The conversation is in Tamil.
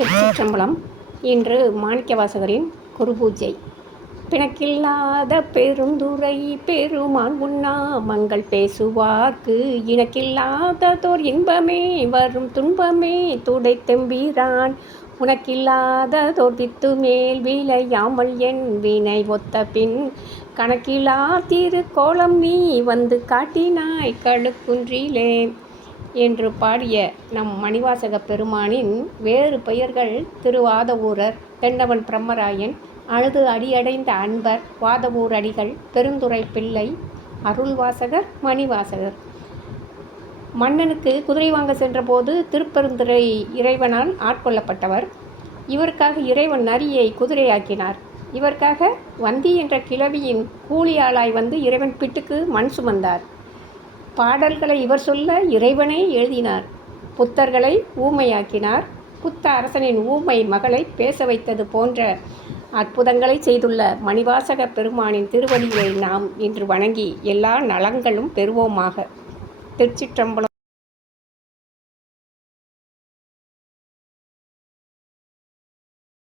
திருச்சிற்றம்பலம் இன்று மாணிக்கவாசகரின் குருபூஜை. பிணக்கில்லாத பெருந்துரை பெருமான் உண்ணாமங்கள் பேசுவார்க்கு. இணக்கில்லாததோர் இன்பமே வரும் துன்பமே துடை தெம்பீரான் உனக்கில்லாததோர் வித்து மேல் விளையாமல் என் வினை ஒத்த பின். கணக்கிலா கோலம் நீ வந்து காட்டினாய் கடுக்குன்றிலே. என்று பாடிய நம் மணிவாசக பெருமானின் வேறு பெயர்கள் திருவாதவூரர் தென்னவன் பிரம்மராயன் அழுது அடியடைந்த அன்பர் வாதவூர் அடிகள் பெருந்துறை பிள்ளை அருள்வாசகர் மணிவாசகர். மன்னனுக்கு குதிரை வாங்க சென்றபோது திருப்பெருந்துறை இறைவனால் ஆட்கொள்ளப்பட்டவர். இவருக்காக இறைவன் நரியை குதிரையாக்கினார். இவருக்காக வந்தி என்ற கிழவியின் கூலியாளாய் வந்து இறைவன் பிட்டுக்கு மண் சுமந்தார். பாடல்களை இவர் சொல்ல இறைவனே எழுதினார். புத்தர்களை ஊமையாக்கினார். புத்த அரசனின் ஊமை மகளை பேச வைத்தது போன்ற அற்புதங்களை செய்துள்ள மணிவாசக பெருமானின் திருவடியை நாம் இன்று வணங்கி எல்லா நலங்களும் பெறுவோமாக. திருச்சிற்றம்பலம்